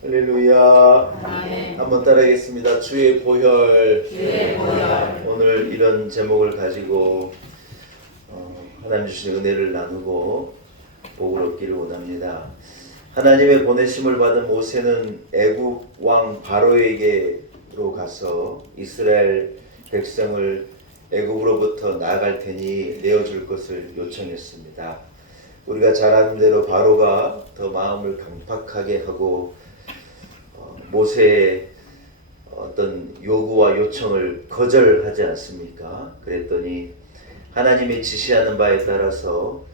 할렐루야. 아멘. 한번 따라하겠습니다. 주의 보혈. 주의 보혈. 오늘 이런 제목을 가지고 하나님 주신 은혜를 나누고 복을 얻기를 원합니다. 하나님의 보내심을 받은 모세는 애굽 왕 바로에게로 가서 이스라엘 백성을 애굽으로부터 나아갈 테니 내어줄 것을 요청했습니다. 우리가 잘 아는 대로 바로가 더 마음을 강팍하게 하고 모세의 어떤 요구와 요청을 거절하지 않습니까? 그랬더니 하나님이 지시하는 바에 따라서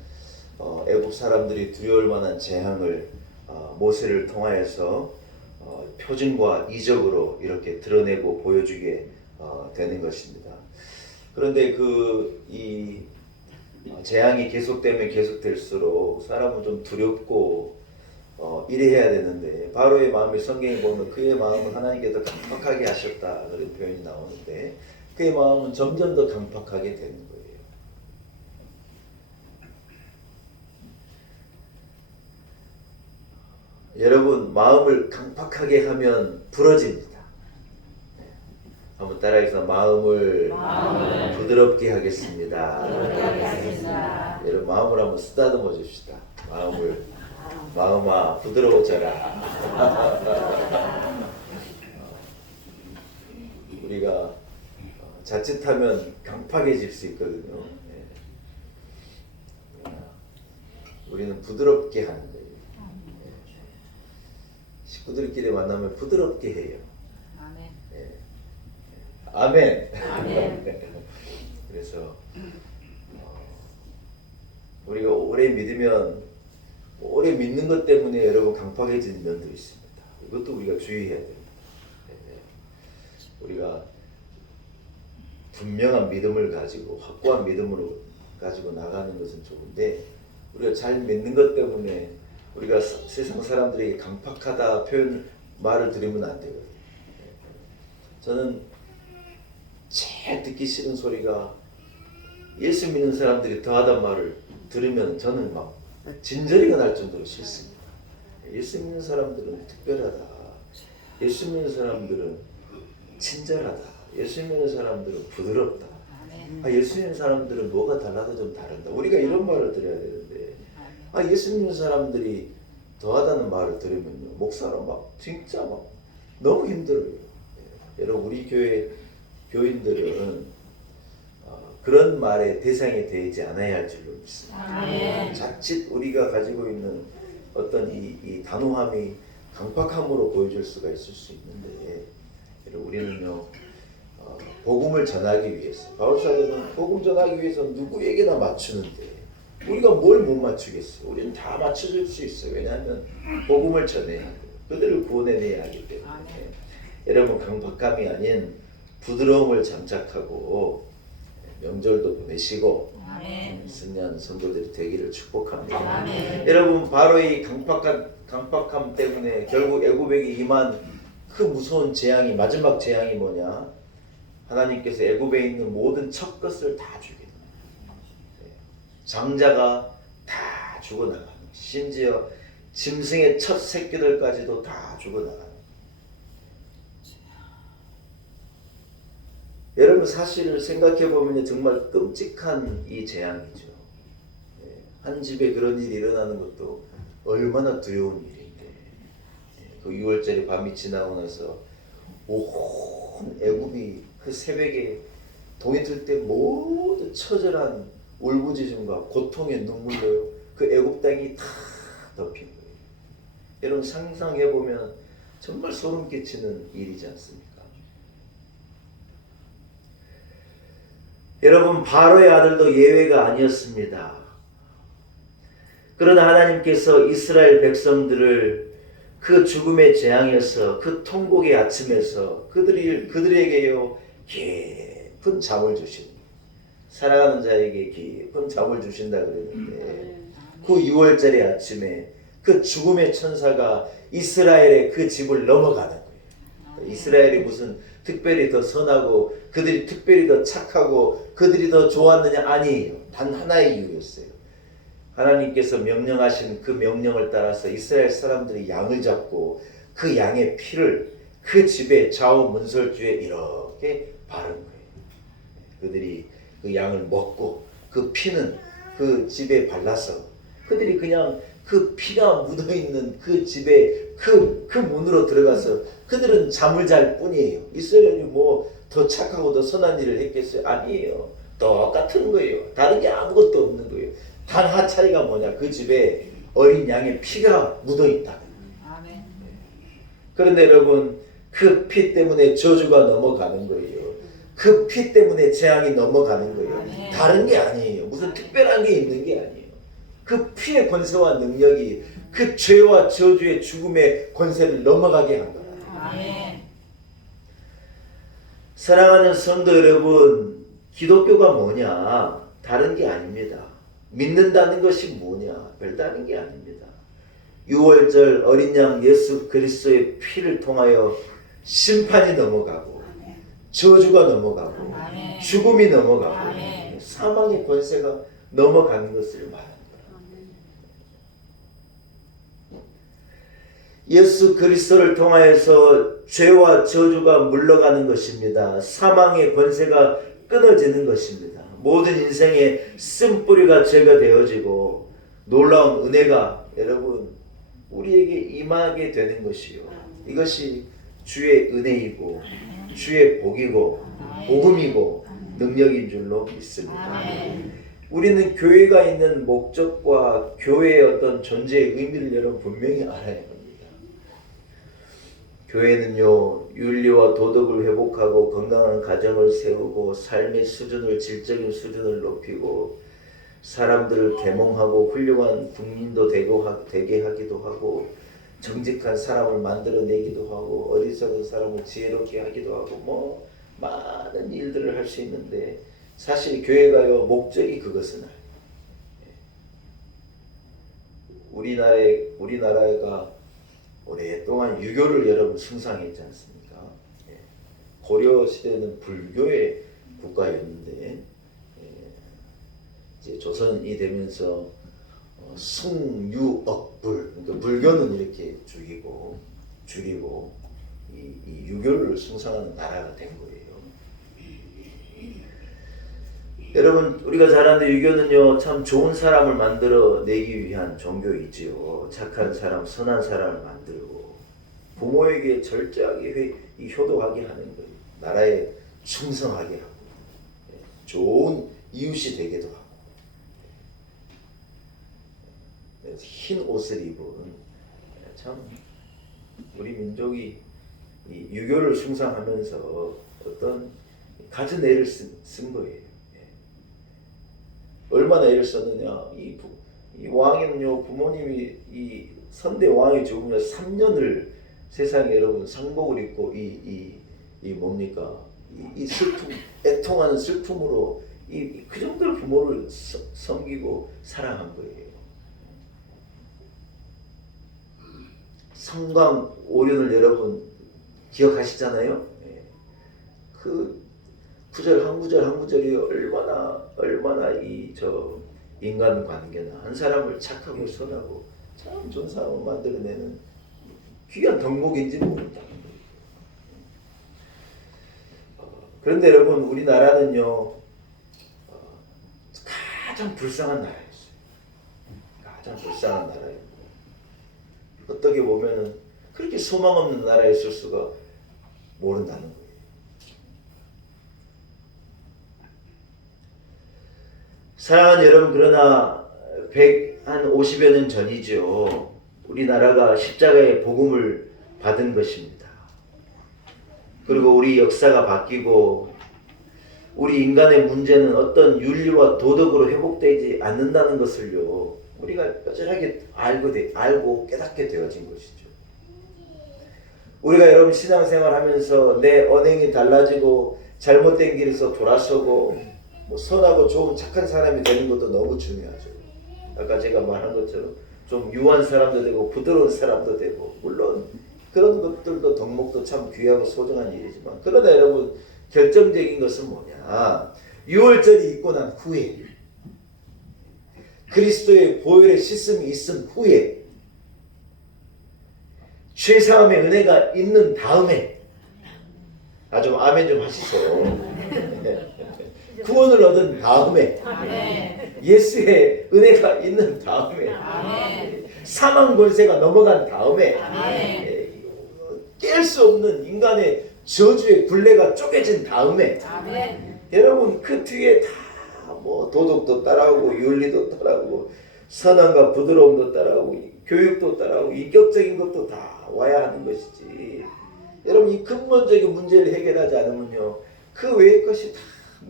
애굽 사람들이 두려울 만한 재앙을 모세를 통하여서 표징과 이적으로 이렇게 드러내고 보여주게 되는 것입니다. 그런데 이 재앙이 계속되면 계속될수록 사람은 좀 두렵고 이래 해야 되는데 바로의 마음을 성경에 보면 그의 마음은 하나님께 더 강팍하게 하셨다 그런 표현이 나오는데 그의 마음은 점점 더 강팍하게 되는 거예요. 여러분 마음을 강팍하게 하면 부러집니다. 한번 따라해서 마음을 부드럽게 하겠습니다. 여러분 마음을 한번 쓰다듬어 줍시다. 마음아 부드러워져라. 우리가 자칫하면 강팍해질 수 있거든요. 우리는 부드럽게 하는 거예요. 식구들끼리 만나면 부드럽게 해요. 아멘. 아멘. 그래서 우리가 오래 믿는 것 때문에 여러분 강팍해지는 면도 있습니다. 이것도 우리가 주의해야 됩니다. 우리가 분명한 믿음을 가지고 확고한 믿음으로 가지고 나가는 것은 좋은데 우리가 잘 믿는 것 때문에 우리가 세상 사람들에게 강팍하다 말을 들으면 안 되거든요. 저는 제일 듣기 싫은 소리가 예수 믿는 사람들이 더하단 말을 들으면 저는 막 진저리가 날 정도로 싫습니다. 예수 믿는 사람들은 특별하다. 예수 믿는 사람들은 친절하다. 예수 믿는 사람들은 부드럽다. 예수 믿는 사람들은 뭐가 달라도 좀 다르다. 우리가 이런 말을 들어야 되는데 예수 믿는 사람들이 더하다는 말을 들으면요 목사는 진짜 너무 힘들어요. 여러분 우리 교회 교인들은 그런 말의 대상이 되지 않아야 할 줄로 믿습니다. 자칫 우리가 가지고 있는 어떤 이 단호함이 강팍함으로 보여질 수가 있을 수 있는데 우리는요 복음을 전하기 위해서 바울 사도는 복음 전하기 위해서 누구에게나 맞추는데 우리가 뭘 못 맞추겠어요. 우리는 다 맞춰줄 수 있어요. 왜냐하면 복음을 전해야 돼요. 그들을 구원해내야 하기 때문에 여러분 강박감이 아닌 부드러움을 장착하고 명절도 보내시고 승리하는 성도들이 되기를 축복합니다. 아멘. 여러분 바로의 강팍함 때문에 결국 애굽에게 임한 그 무서운 재앙이 마지막 재앙이 뭐냐? 하나님께서 애굽에 있는 모든 첫 것을 다 주게 됩니다. 장자가 다 죽어나가는 심지어 짐승의 첫 새끼들까지도 다 죽어나가는 여러분 사실을 생각해보면 정말 끔찍한 이 재앙이죠. 한 집에 그런 일이 일어나는 것도 얼마나 두려운 일인데 그 6월절에 밤이 지나고 나서 온 애굽이 그 새벽에 동이 틀 때 모두 처절한 울부짖음과 고통의 눈물로 그 애굽 땅이 다 덮인 거예요. 여러분 상상해보면 정말 소름 끼치는 일이지 않습니까? 여러분 바로의 아들도 예외가 아니었습니다. 그러나 하나님께서 이스라엘 백성들을 그 죽음의 재앙에서 그 통곡의 아침에서 그들에게요 깊은 잠을 주십니다. 살아가는 자에게 깊은 잠을 주신다 그랬는데 그 6월절의 아침에 그 죽음의 천사가 이스라엘의 그 집을 넘어가는 거예요. 이스라엘이 무슨 특별히 더 선하고 그들이 특별히 더 착하고 그들이 더 좋았느냐? 아니에요. 단 하나의 이유였어요. 하나님께서 명령하신 그 명령을 따라서 이스라엘 사람들이 양을 잡고 그 양의 피를 그 집의 좌우 문설주에 이렇게 바른 거예요. 그들이 그 양을 먹고 그 피는 그 집에 발라서 그들이 그냥 그 피가 묻어있는 그 집에 그 문으로 들어가서 그들은 잠을 잘 뿐이에요. 이스라엘이 뭐 더 착하고 더 선한 일을 했겠어요? 아니에요. 똑같은 거예요. 다른 게 아무것도 없는 거예요. 단 한 차이가 뭐냐? 그 집에 어린 양의 피가 묻어있다. 아멘. 그런데 여러분 그 피 때문에 저주가 넘어가는 거예요. 그 피 때문에 재앙이 넘어가는 거예요. 아멘. 다른 게 아니에요. 무슨 특별한 게 있는 게 아니에요. 그 피의 권세와 능력이 그 죄와 저주의 죽음의 권세를 넘어가게 한 거예요. 아멘. 사랑하는 성도 여러분, 기독교가 뭐냐? 다른 게 아닙니다. 믿는다는 것이 뭐냐? 별다른 게 아닙니다. 6월절 어린 양 예수 그리스도의 피를 통하여 심판이 넘어가고 저주가 넘어가고 아멘. 죽음이 넘어가고 아멘. 사망의 권세가 넘어가는 것을 말합니다. 예수 그리스도를 통하여서 죄와 저주가 물러가는 것입니다. 사망의 권세가 끊어지는 것입니다. 모든 인생의 쓴뿌리가 제거되어지고 놀라운 은혜가 여러분 우리에게 임하게 되는 것이요. 이것이 주의 은혜이고 주의 복이고 복음이고 능력인 줄로 믿습니다. 우리는 교회가 있는 목적과 교회의 어떤 존재의 의미를 여러분 분명히 알아야 합니다. 교회는요, 윤리와 도덕을 회복하고 건강한 가정을 세우고 삶의 수준을 질적인 수준을 높이고 사람들을 계몽하고 훌륭한 국민도 되게 하기도 하고 정직한 사람을 만들어내기도 하고 어리석은 사람을 지혜롭게 하기도 하고 뭐 많은 일들을 할 수 있는데 사실 교회가요 목적이 그것은 아니에요. 우리나라가 오랫동안 유교를 여러분 숭상했지 않습니까? 고려 시대는 불교의 국가였는데 이제 조선이 되면서 숭유억불 그러니까 불교는 이렇게 줄이고 이 유교를 숭상하는 나라가 된 거예요. 여러분 우리가 잘 아는데 유교는요 참 좋은 사람을 만들어내기 위한 종교이지요. 착한 사람, 선한 사람을 만들고 부모에게 절제하게 효도하게 하는 거예요. 나라에 충성하게 하고 좋은 이웃이 되기도 하고 흰 옷을 입은 참 우리 민족이 이 유교를 숭상하면서 어떤 갖은 애를 쓴 거예요. 얼마나 애를 썼느냐. 이 왕은요 부모님이 이 선대 왕이 죽으면 3년을 세상에 여러분 상복을 입고 이 뭡니까 이 슬픔 애통하는 슬픔으로 그 정도로 부모를 섬기고 사랑한 거예요. 성광오륜을 여러분 기억하시잖아요. 그 구절 한 구절이 얼마나 인간 관계나 한 사람을 착하고 선하고 참 좋은 사람을 만들어내는 귀한 덕목인지 모른다는 거예요. 그런데 여러분 우리나라는요 가장 불쌍한 나라였어요. 가장 불쌍한 나라예요. 어떻게 보면은 그렇게 소망 없는 나라였을 수가 모른다는 거예요. 사랑하는 여러분, 그러나 150여 년 전이죠. 우리나라가 십자가의 복음을 받은 것입니다. 그리고 우리 역사가 바뀌고 우리 인간의 문제는 어떤 윤리와 도덕으로 회복되지 않는다는 것을요. 우리가 여전하게 알고 깨닫게 되어진 것이죠. 우리가 여러분 신앙생활 하면서 내 언행이 달라지고 잘못된 길에서 돌아서고 뭐 선하고 좋은 착한 사람이 되는 것도 너무 중요하죠. 아까 제가 말한 것처럼 좀 유한 사람도 되고 부드러운 사람도 되고 물론 그런 것들도 덕목도 참 귀하고 소중한 일이지만 그러나 여러분 결정적인 것은 뭐냐? 6월절이 있고 난 후에 그리스도의 보혈의 씻음이 있은 후에 죄사함의 은혜가 있는 다음에, 좀 아멘 좀 하시세요. 구원을 얻은 다음에, 예수의 은혜가 있는 다음에, 사망 권세가 넘어간 다음에, 깰 수 없는 인간의 저주의 굴레가 쪼개진 다음에, 여러분 그 뒤에 다 뭐 도덕도 따라오고 윤리도 따라오고 선함과 부드러움도 따라오고 교육도 따라오고 인격적인 것도 다 와야 하는 것이지. 여러분 이 근본적인 문제를 해결하지 않으면요, 그 외의 것이 다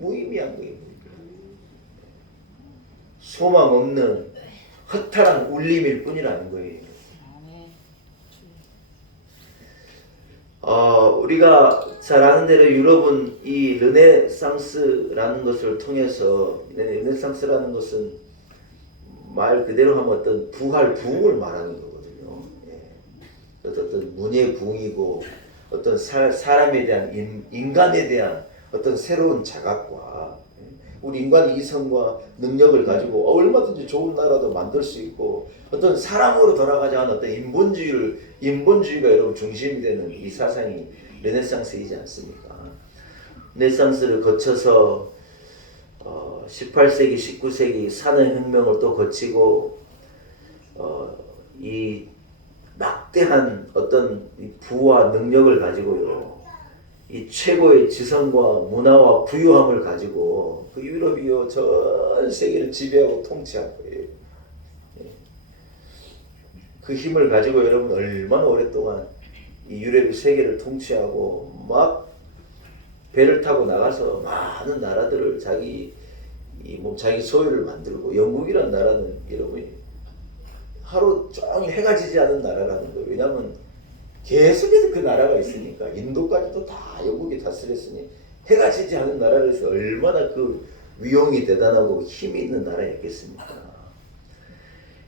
무의미한 거예요. 소망 없는 허탈한 울림일 뿐이라는 거예요. 우리가 잘 아는 대로 유럽은 이 르네상스라는 것을 통해서, 르네상스라는 것은 말 그대로 하면 어떤 부활, 부흥을 말하는 거거든요. 어떤 문예 부흥이고, 어떤 사람에 대한 인간에 대한 어떤 새로운 자각과, 우리 인간의 이성과 능력을 가지고 얼마든지 좋은 나라도 만들 수 있고, 어떤 사람으로 돌아가자 하는 어떤 인본주의가 여러분 중심이 되는 이 사상이 르네상스이지 않습니까? 르네상스를 거쳐서 18세기, 19세기 산업혁명을 또 거치고, 이 막대한 어떤 부와 능력을 가지고요, 이 최고의 지성과 문화와 부유함을 가지고 그 유럽이요 전 세계를 지배하고 통치한 거예요. 그 힘을 가지고 여러분 얼마나 오랫동안 이 유럽이 세계를 통치하고 막 배를 타고 나가서 많은 나라들을 자기 소유를 만들고, 영국이라는 나라는 여러분이 하루 종일 해가 지지 않는 나라라는 거예요. 왜냐하면 계속해서 그 나라가 있으니까. 인도까지도 다 영국이 다스렸으니 해가 지지 않은 나라에서 얼마나 그 위용이 대단하고 힘이 있는 나라였겠습니까?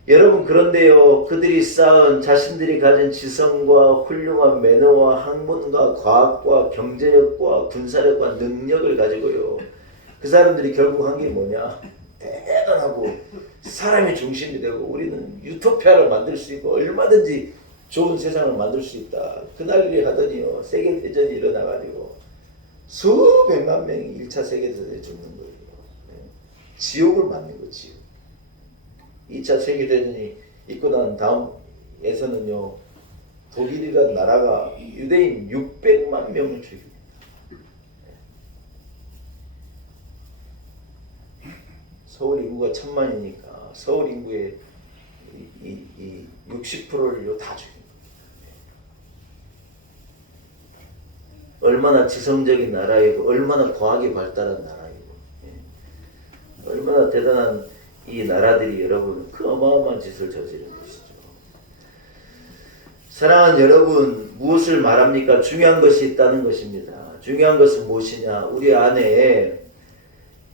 여러분 그런데요, 그들이 쌓은 자신들이 가진 지성과 훌륭한 매너와 학문과 과학과 경제력과 군사력과 능력을 가지고요, 그 사람들이 결국 한 게 뭐냐? 대단하고 사람이 중심이 되고 우리는 유토피아를 만들 수 있고 얼마든지 좋은 세상을 만들 수 있다. 그날이 하더니요, 세계대전이 일어나가지고 수백만 명이 1차 세계대전에 죽는 거예요. 지옥을 맞는 거, 지옥. 2차 세계대전이 있고 난 다음에서는요, 독일이라는 나라가 유대인 600만 명을 죽입니다. 서울 인구가 1000만이니까 서울 인구의 이 60%를 다 죽입니다. 얼마나 지성적인 나라이고 얼마나 과학이 발달한 나라이고, 얼마나 대단한 이 나라들이 여러분 그 어마어마한 짓을 저지른 것이죠. 사랑하는 여러분, 무엇을 말합니까? 중요한 것이 있다는 것입니다. 중요한 것은 무엇이냐? 우리 안에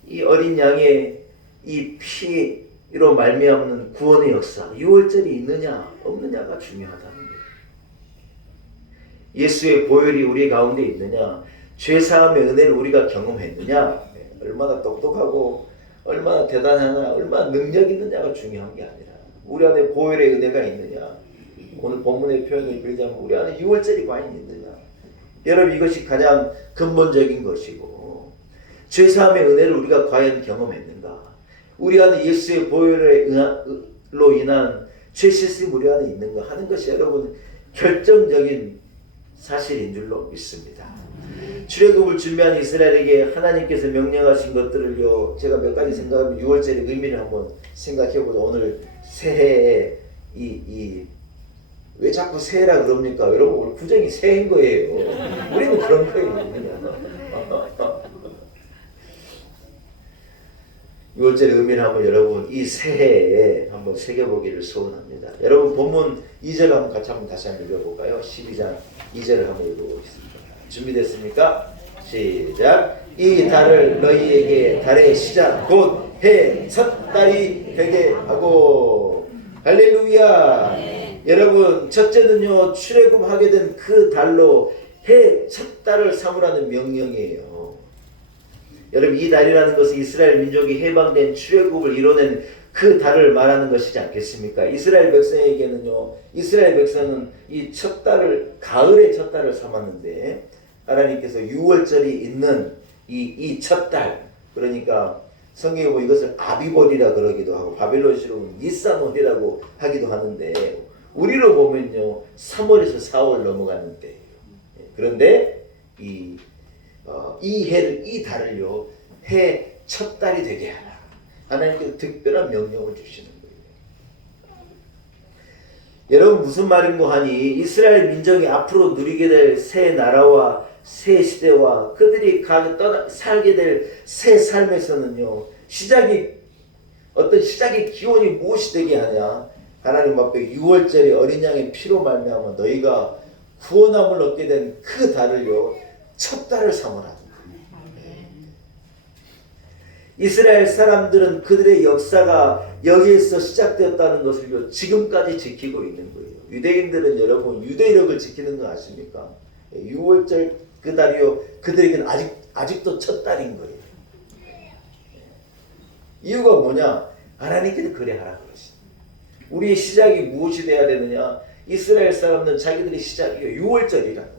이 어린 양의 이 피로 말미암는 구원의 역사, 유월절이 있느냐 없느냐가 중요하다는 거예요. 예수의 보혈이 우리 가운데 있느냐, 죄사함의 은혜를 우리가 경험했느냐, 얼마나 똑똑하고 얼마나 대단하나, 얼마나 능력 있느냐가 중요한 게 아니라 우리 안에 보혈의 은혜가 있느냐, 오늘 본문의 표현을 빌자면 우리 안에 유월절이 과연 있느냐. 여러분 이것이 가장 근본적인 것이고, 죄사함의 은혜를 우리가 과연 경험했는가, 우리 안에 예수의 보혈로 인한 죄 씻음이 우리 안에 있는가 하는 것이 여러분 결정적인 사실인 줄로 믿습니다. 출애굽을 준비한 이스라엘에게 하나님께서 명령하신 것들을요, 제가 몇 가지 생각하면 6월절의 의미를 한번 생각해보자. 오늘 새해에 왜 자꾸 새해라 그럽니까? 여러분 오늘 구정이 새해인 거예요. 우리는 그런 거예요. 6월절의 의미를 한번 여러분 이 새해에 한번 새겨보기를 소원합니다. 여러분 본문 2절 한번 같이 다시 한번 읽어볼까요? 12장 2절을 한번 읽어보겠습니다. 준비됐습니까? 시작. 이 달을 너희에게 달의 시작 곧 해 첫 달이 되게 하고. 할렐루야. 네. 여러분 첫째는요, 출애굽하게 된 그 달로 해 첫 달을 삼으라는 명령이에요. 여러분 이 달이라는 것은 이스라엘 민족이 해방된 출애굽을 이뤄낸 그 달을 말하는 것이지 않겠습니까? 이스라엘 백성에게는요, 이스라엘 백성은 이 첫 달을 가을의 첫 달을 삼았는데 하나님께서 6월절이 있는 이 첫 달, 그러니까 성경에 보면 이것을 아비볼이라 그러기도 하고 바빌론식으로 니산월이라고 하기도 하는데 우리로 보면요 3월에서 4월 넘어가는 때예요. 그런데 이 해를 이 달을요 해 첫 달이 되게 하라. 하나님께서 특별한 명령을 주시는 거예요. 여러분 무슨 말인고 하니 이스라엘 민족이 앞으로 누리게 될 새 나라와 새 시대와 그들이 살게 될 새 삶에서는요 어떤 시작의 기원이 무엇이 되게 하냐. 하나님 앞에 6월절의 어린 양의 피로 말미암아 너희가 구원함을 얻게 된 그 달을요 첫 달을 삼으라. 이스라엘 사람들은 그들의 역사가 여기에서 시작되었다는 것을요 지금까지 지키고 있는 거예요. 유대인들은 여러분 유대력을 지키는 거 아십니까? 6월절 그 달이요 그들에게는 아직도 첫 달인 거예요. 이유가 뭐냐? 하나님께서 그래 하라 그러시. 우리의 시작이 무엇이 돼야 되느냐? 이스라엘 사람들은 자기들의 시작이 6월절이라는 거예요.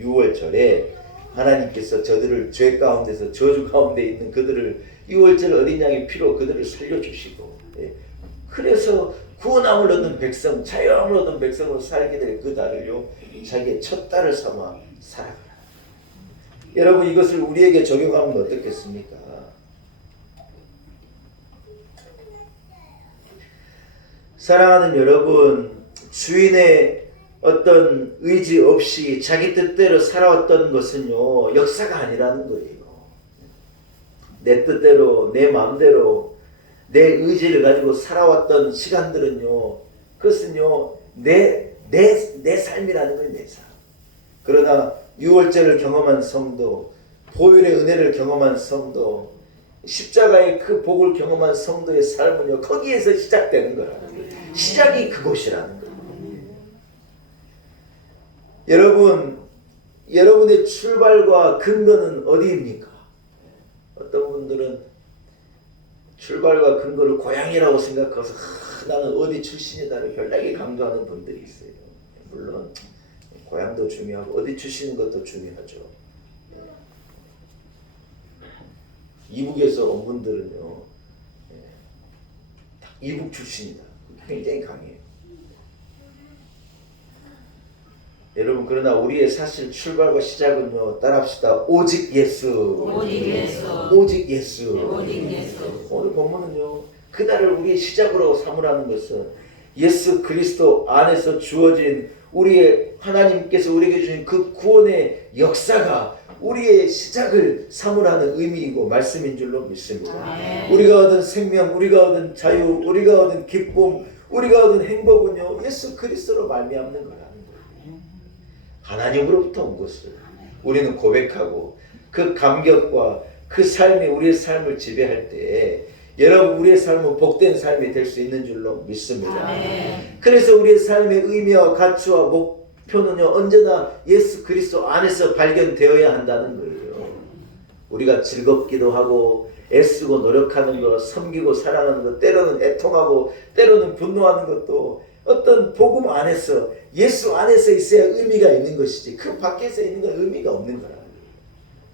6월절에 하나님께서 저들을 죄 가운데서 저주 가운데 있는 그들을 6월절 어린 양의 피로 그들을 살려주시고 그래서 구원함을 얻은 백성, 자유함을 얻은 백성으로 살게 될 그 달을요 자기의 첫 달을 삼아 살아가라. 여러분 이것을 우리에게 적용하면 어떻겠습니까? 사랑하는 여러분, 주인의 어떤 의지 없이 자기 뜻대로 살아왔던 것은요 역사가 아니라는 거예요. 내 뜻대로 내 마음대로 내 의지를 가지고 살아왔던 시간들은요 그것은요 내 삶이라는 거예요. 내 삶. 그러나 6월절을 경험한 성도, 보혈의 은혜를 경험한 성도, 십자가의 그 복을 경험한 성도의 삶은요 거기에서 시작되는 거라는 거예요. 시작이 그곳이라는 거예요. 여러분의 출발과 근거는 어디입니까? 어떤 분들은 출발과 근거를 고향이라고 생각해서 나는 어디 출신이다를 별나게 강조하는 분들이 있어요. 물론 고향도 중요하고 어디 출신인 것도 중요하죠. 이북에서 온 분들은요 이북 출신이다. 굉장히 강해요. 여러분 그러나 우리의 사실 출발과 시작은요 따라합시다. 오직 예수. 오직 예수. 오직 예수. 오직 예수. 오늘 본문은요 그날을 우리의 시작으로 삼으라는 것은 예수 그리스도 안에서 주어진 우리의 하나님께서 우리에게 주신 그 구원의 역사가 우리의 시작을 삼으라는 의미이고 말씀인 줄로 믿습니다. 아멘. 우리가 얻은 생명, 우리가 얻은 자유, 우리가 얻은 기쁨, 우리가 얻은 행복은요 예수 그리스도로 말미암는 거라는 거예요. 하나님으로부터 온 것을 우리는 고백하고 그 감격과 그 삶이 우리의 삶을 지배할 때 여러분 우리의 삶은 복된 삶이 될 수 있는 줄로 믿습니다. 아멘. 그래서 우리의 삶의 의미와 가치와 목표는요 언제나 예수 그리스도 안에서 발견되어야 한다는 거예요. 우리가 즐겁기도 하고 애쓰고 노력하는 것, 섬기고 사랑하는 것, 때로는 애통하고 때로는 분노하는 것도 어떤 복음 안에서 예수 안에서 있어야 의미가 있는 것이지 그 밖에서 있는 건 의미가 없는 거라.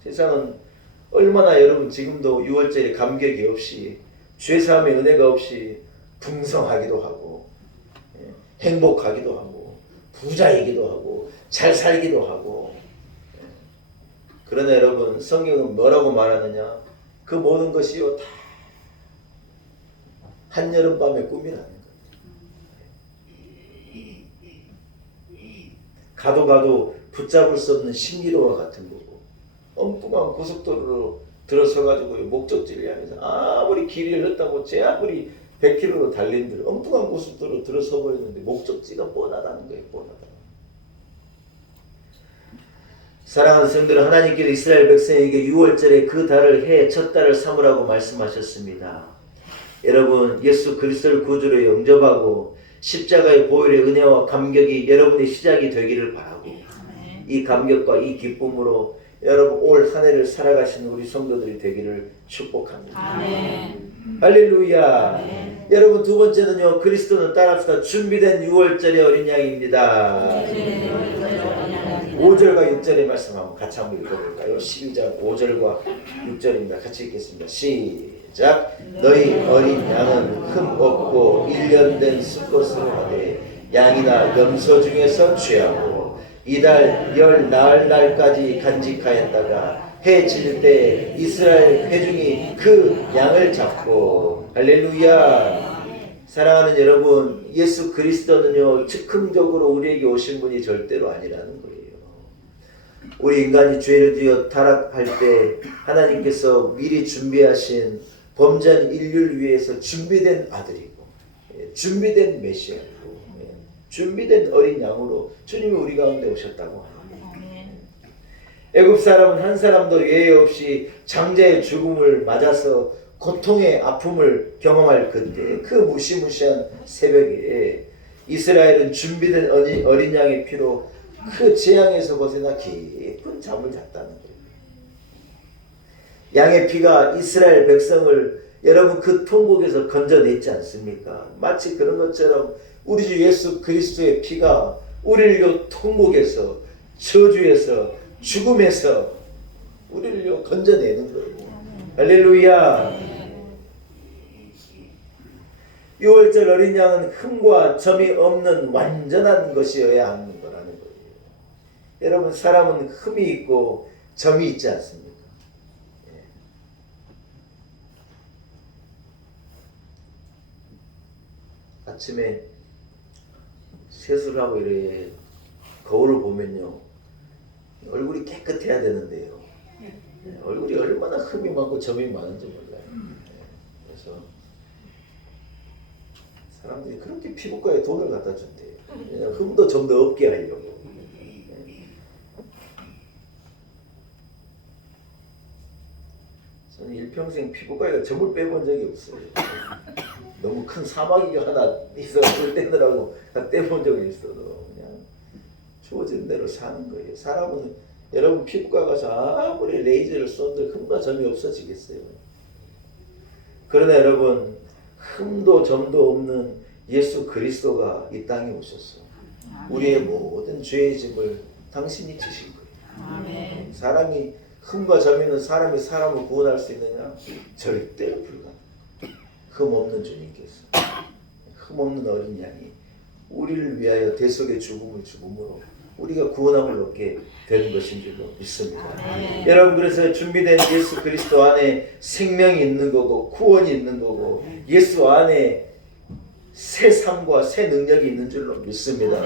세상은 얼마나 여러분 지금도 6월절에 감격이 없이 죄사함의 은혜가 없이 풍성하기도 하고 행복하기도 하고 부자이기도 하고 잘 살기도 하고 그러나 여러분 성경은 뭐라고 말하느냐? 그 모든 것이요 다 한여름밤의 꿈이라는 거예요. 가도 붙잡을 수 없는 신기로와 같은 거고 엉뚱한 고속도로로 들어서가지고 목적지를 향해서 아무리 길이 흘렀다고 제 아무리 100km로 달린들 엉뚱한 고속도로로 들어서 버렸는데 목적지가 뻔하다는 거예요. 뻔하다. 사랑하는 성도들, 하나님께서 이스라엘 백성에게 6월절에 그 달을 해 첫 달을 삼으라고 말씀하셨습니다. 여러분 예수 그리스도를 구주로 영접하고 십자가의 보혈의 은혜와 감격이 여러분의 시작이 되기를 바라고 이 감격과 이 기쁨으로 여러분 올 한 해를 살아가시는 우리 성도들이 되기를 축복합니다. 아멘. 할렐루야. 여러분 두 번째는요, 그리스도는 따라합시다. 준비된 6월절의 어린 양입니다. 5절과 6절의 말씀 한번 같이 한번 읽어볼까요? 12장 5절과 6절입니다. 같이 읽겠습니다. 시작. 너희 어린 양은 흠 없고 1년 된 수컷을 하되 양이나 염소 중에서 취하고 이달 열 나흘 날까지 간직하였다가 해 질 때 이스라엘 회중이 그 양을 잡고 할렐루야. 사랑하는 여러분, 예수 그리스도는요 즉흥적으로 우리에게 오신 분이 절대로 아니라는 거예요. 우리 인간이 죄를 지어 타락할 때 하나님께서 미리 준비하신 범죄한 인류를 위해서 준비된 아들이고 준비된 메시아이고 준비된 어린 양으로 주님이 우리 가운데 오셨다고 합니다. 애굽 사람은 한 사람도 예외 없이 장자의 죽음을 맞아서 고통의 아픔을 경험할 그때 그 무시무시한 새벽에 이스라엘은 준비된 어린 양의 피로 그 재앙에서 벗어나 깊은 잠을 잤다는 거예요. 양의 피가 이스라엘 백성을 여러분 그 통곡에서 건져냈지 않습니까? 마치 그런 것처럼 우리 주 예수 그리스도의 피가 우리를 요 통곡에서 저주에서 죽음에서 우리를 요 건져내는 거예요. 할렐루야. 6월절 어린 양은 흠과 점이 없는 완전한 것이어야 하는 거라는 거예요. 여러분 사람은 흠이 있고 점이 있지 않습니까? 아침에 세수를 하고 이래 거울을 보면요 얼굴이 깨끗해야 되는데요 얼굴이 얼마나 흠이 많고 점이 많은지 몰라요. 그래서 사람들이 그렇게 피부과에 돈을 갖다 준대요. 흠도 점도 없게 하려고. 저는 일평생 피부과에 점을 빼본 적이 없어요. 너무 큰 사마귀가 하나 있어 물 떼느라고 떼본 적이 있어도 그냥 주어진 대로 사는 거예요. 사람은 여러분 피부과 가서 아무리 레이저를 쏜들 흠과 점이 없어지겠어요. 그러나 여러분 흠도 점도 없는 예수 그리스도가 이 땅에 오셨어. 우리의 모든 죄의 짐을 당신이 지신 거예요. 사람이 흠과 점 있는 사람이 사람을 구원할 수 있느냐? 절대로 불가능. 흠 없는 주님께서 흠 없는 어린 양이 우리를 위하여 대속의 죽음을 죽음으로 우리가 구원함을 얻게 되는 것인 줄로 믿습니다. 여러분 그래서 준비된 예수 그리스도 안에 생명이 있는 거고 구원이 있는 거고 예수 안에 새 삶과 새 능력이 있는 줄로 믿습니다.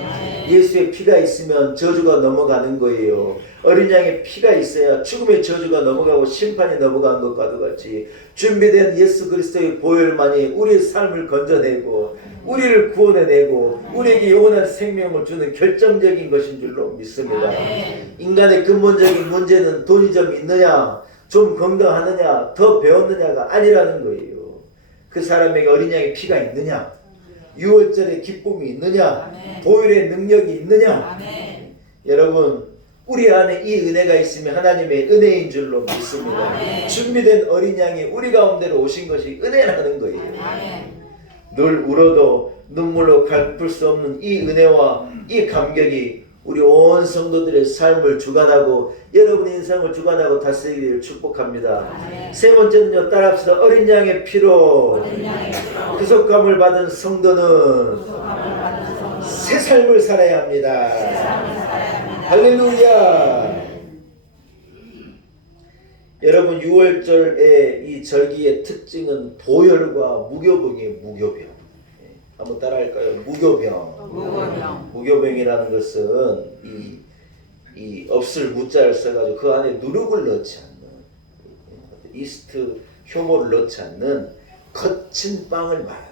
예수의 피가 있으면 저주가 넘어가는 거예요. 어린 양의 피가 있어야 죽음의 저주가 넘어가고 심판이 넘어간 것과도 같이 준비된 예수 그리스도의 보혈만이 우리의 삶을 건져내고 우리를 구원해내고 우리에게 영원한 생명을 주는 결정적인 것인 줄로 믿습니다. 인간의 근본적인 문제는 돈이 좀 있느냐 좀 건강하느냐 더 배웠느냐가 아니라는 거예요. 그 사람에게 어린 양의 피가 있느냐 6월절에 기쁨이 있느냐 보혈의 능력이 있느냐 여러분 우리 안에 이 은혜가 있으면 하나님의 은혜인 줄로 믿습니다. 준비된 어린 양이 우리 가운데로 오신 것이 은혜라는 거예요. 늘 울어도 눈물로 갚을 수 없는 이 은혜와 이 감격이 우리 온 성도들의 삶을 주관하고 여러분의 인생을 주관하고 다스리기를 축복합니다. 세 번째는요 따라합시다. 어린 양의 피로 구속감을 받은 성도는 새 삶을 살아야 합니다. 할렐루야. 여러분 6월절의 이 절기의 특징은 보혈과 무교병이에요. 무교병. 한번 따라할까요? 무교병. 무교병이라는 것은 이 없을 무자를 써가지고 그 안에 누룩을 넣지 않는 이스트 효모를 넣지 않는 거친 빵을 말하는 거예요.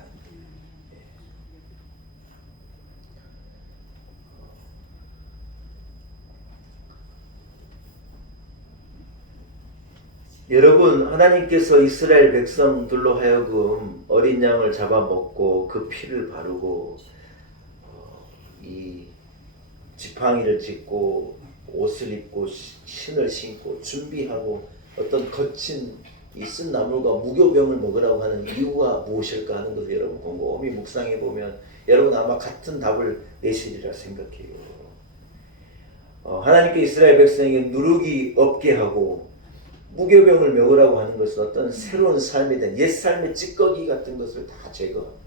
여러분 하나님께서 이스라엘 백성들로 하여금 어린 양을 잡아먹고 그 피를 바르고 이 지팡이를 짚고 옷을 입고 신을 신고 준비하고 어떤 거친 이 쓴 나물과 무교병을 먹으라고 하는 이유가 무엇일까 하는 것을 여러분 곰곰이 묵상해 보면 여러분 아마 같은 답을 내시리라 생각해요. 하나님께 이스라엘 백성에게 누룩이 없게 하고 무교병을 먹으라고 하는 것은 어떤 새로운 삶에 대한 옛삶의 찌꺼기 같은 것을 다 제거합니다.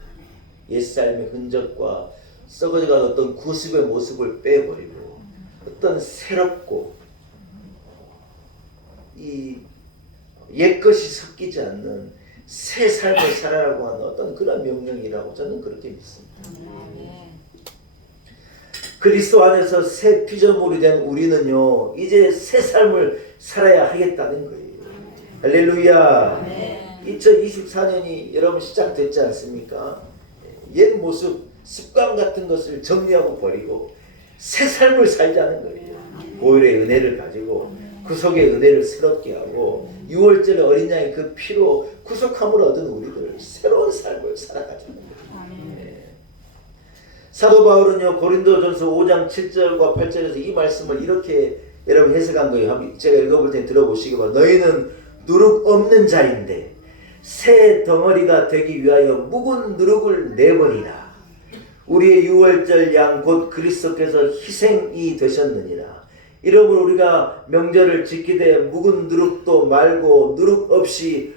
옛삶의 흔적과 썩어져간 어떤 구습의 모습을 빼버리고 어떤 새롭고 이 옛것이 섞이지 않는 새 삶을 살아라고 하는 어떤 그런 명령이라고 저는 그렇게 믿습니다. 그리스도 안에서 새 피조물이 된 우리는요 이제 새 삶을 살아야 하겠다는 거예요. 할렐루야. 2024년이 여러분 시작됐지 않습니까? 옛 모습, 습관 같은 것을 정리하고 버리고 새 삶을 살자는 거예요. 보혈의 은혜를 가지고 구속의 은혜를 새롭게 하고 6월절 어린 양의 그 피로 구속함을 얻은 우리들 새로운 삶을 살아가자는 거예요. 네. 사도 바울은요 고린도전서 5장 7절과 8절에서 이 말씀을 이렇게 여러분 해석한 거예요. 제가 읽어볼 때 들어보시기 바랍니다. 너희는 누룩 없는 자인데 새 덩어리가 되기 위하여 묵은 누룩을 내버리라. 우리의 6월절 양 곧 그리스도께서 희생이 되셨느니라. 이러므로 우리가 명절을 지키되 묵은 누룩도 말고 누룩 없이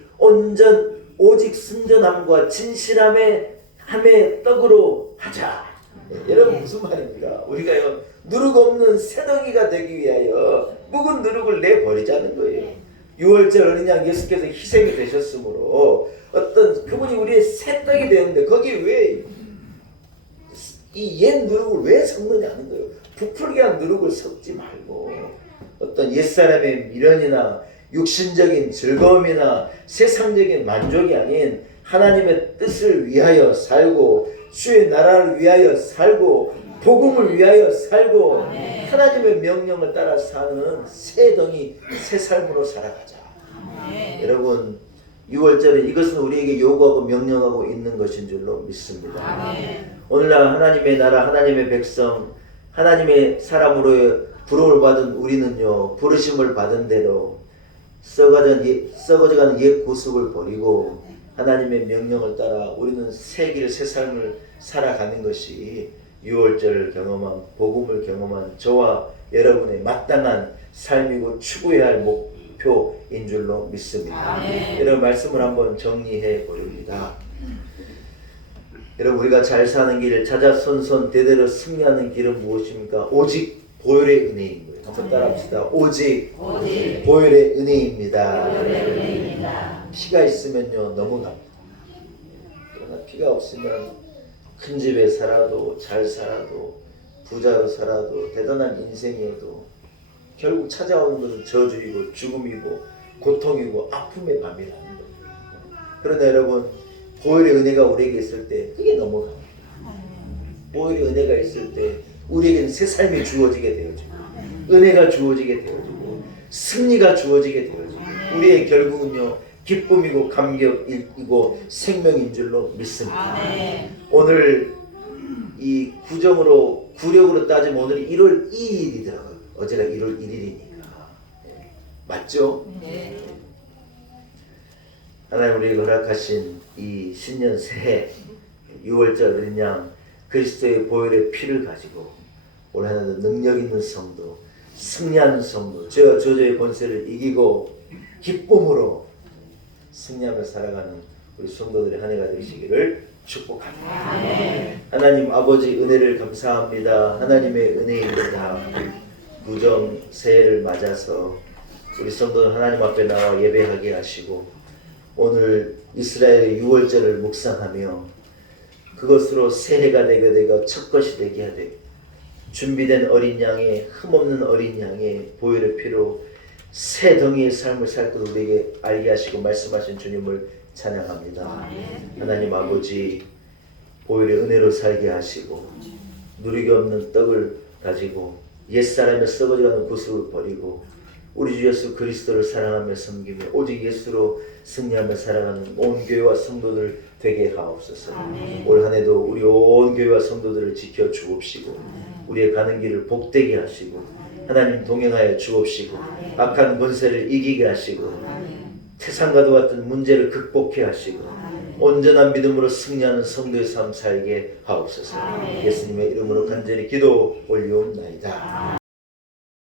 오직 순전함과 진실함의 떡으로 하자. 여러분 무슨 말입니까? 우리가요 누룩 없는 새덩이가 되기 위하여 묵은 누룩을 내버리자는 거예요. 6월절 어린 양 예수께서 희생이 되셨으므로 어떤 그분이 우리의 새 떡이 되는데 거기에 왜 이 옛 누룩을 왜 섞느냐 하는 거예요. 부풀게 한 누룩을 섞지 말고 어떤 옛사람의 미련이나 육신적인 즐거움이나 세상적인 만족이 아닌 하나님의 뜻을 위하여 살고 주의 나라를 위하여 살고 복음을 위하여 살고 하나님의 명령을 따라 사는 새 덩이 새 삶으로 살아가자. 여러분 6월절은 이것은 우리에게 요구하고 명령하고 있는 것인 줄로 믿습니다. 오늘날 하나님의 나라 하나님의 백성 하나님의 사람으로 부름을 받은 우리는요 부르심을 받은 대로 썩어져가는 옛 구습을 버리고 하나님의 명령을 따라 우리는 새 길 새 삶을 살아가는 것이 6월절을 경험한 복음을 경험한 저와 여러분의 마땅한 삶이고 추구해야 할 목표인 줄로 믿습니다. 이런 말씀을 한번 정리해 보렵니다. 여러분 우리가 잘 사는 길 자자손손 대대로 승리하는 길은 무엇입니까? 오직 보혈의 은혜인 거예요. 한번 따라합시다. 오직 보혈의 은혜입니다. 피가 있으면요 넘어갑니다. 그러나 피가 없으면 큰 집에 살아도 잘 살아도 부자로 살아도 대단한 인생에도 결국 찾아오는 것은 저주이고 죽음이고 고통이고 아픔의 밤이라는 거예요. 그러나 여러분 보혈의 은혜가 우리에게 있을 때 그게 넘어갑니다. 보혈의 은혜가 있을 때 우리에게는 새 삶이 주어지게 되어지고 은혜가 주어지게 되어지고 승리가 주어지게 되어지고 우리의 결국은요 기쁨이고 감격이고 생명인 줄로 믿습니다. 오늘 이 구력으로 따지면 오늘이 1월 2일이더라고요. 어제가 1월 1일이니까 맞죠? 네. 하나님 우리에게 허락하신 이 신년 새해 6월절 어린 양 그리스도의 보혈의 피를 가지고 올 한해도 능력 있는 성도 승리하는 성도 죄와 저주의 권세를 이기고 기쁨으로 승리하며 살아가는 우리 성도들의 한 해가 되시기를 축복합니다. 하나님 아버지 은혜를 감사합니다. 하나님의 은혜입니다. 구정 새해를 맞아서 우리 성도는 하나님 앞에 나와 예배하게 하시고 오늘 이스라엘의 6월절을 묵상하며 그것으로 새해가 되고 첫것이 되게 하되 준비된 어린 양의 흠없는 어린 양의 보혈의 피로 새 덩이의 삶을 살 것을 우리에게 알게 하시고 말씀하신 주님을 찬양합니다. 하나님 아버지 보혈의 은혜로 살게 하시고 누리기 없는 떡을 가지고 옛사람의 썩어져가는 구습을 버리고 우리 주 예수 그리스도를 사랑하며 섬기며 오직 예수로 승리하며 살아가는 온 교회와 성도들 되게 하옵소서. 올 한 해도 우리 온 교회와 성도들을 지켜 주옵시고 우리의 가는 길을 복되게 하시고 하나님 동행하여 주옵시고 악한 권세를 이기게 하시고 태산과도 같은 문제를 극복해 하시고 온전한 믿음으로 승리하는 성도의 삶 살게 하옵소서. 예수님의 이름으로 간절히 기도 올리옵나이다.